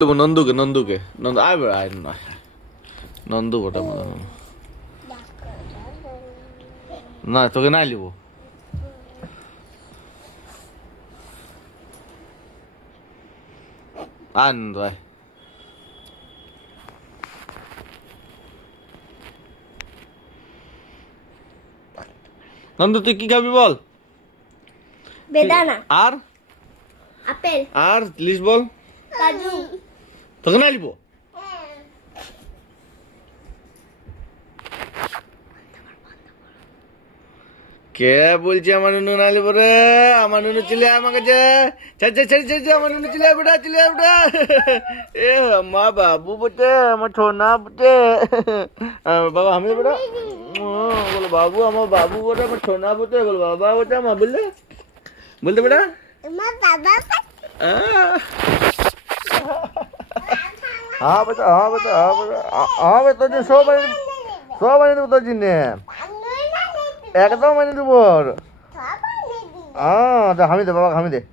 নন্দুকে নন্দুকে নন্দু আয় বেড়া আয় না নন্দু বটা না তোকে নাই লিব আয় নন্দু আয় নন্দু তুই কি খাবি বল বেদানা আর আপেল আর লিস্ট বল কাজু তোকে নাই লিব কে বলছে আমার নুনু না লিব রে আমার নুনু চলে আয় আমার কাছে ছেড়ে আমার নুনু চলে আয় বেটা এ মা বাবু বটে আমার ছোনা বটে বাবা আমি বেটা বলো বাবু আমার বাবু বটে আমার ছোনা বটে বলো বাবা বটে আমার বললে বলতে বেটা আমার বাবা हाँ बेटा हाँ बेटा हाँ बेटा हाँ बेटा तुझे सौ महीने तो तुझे ने एकदम महीने तो बोल हाँ तो हमी दे बाबा हमी दे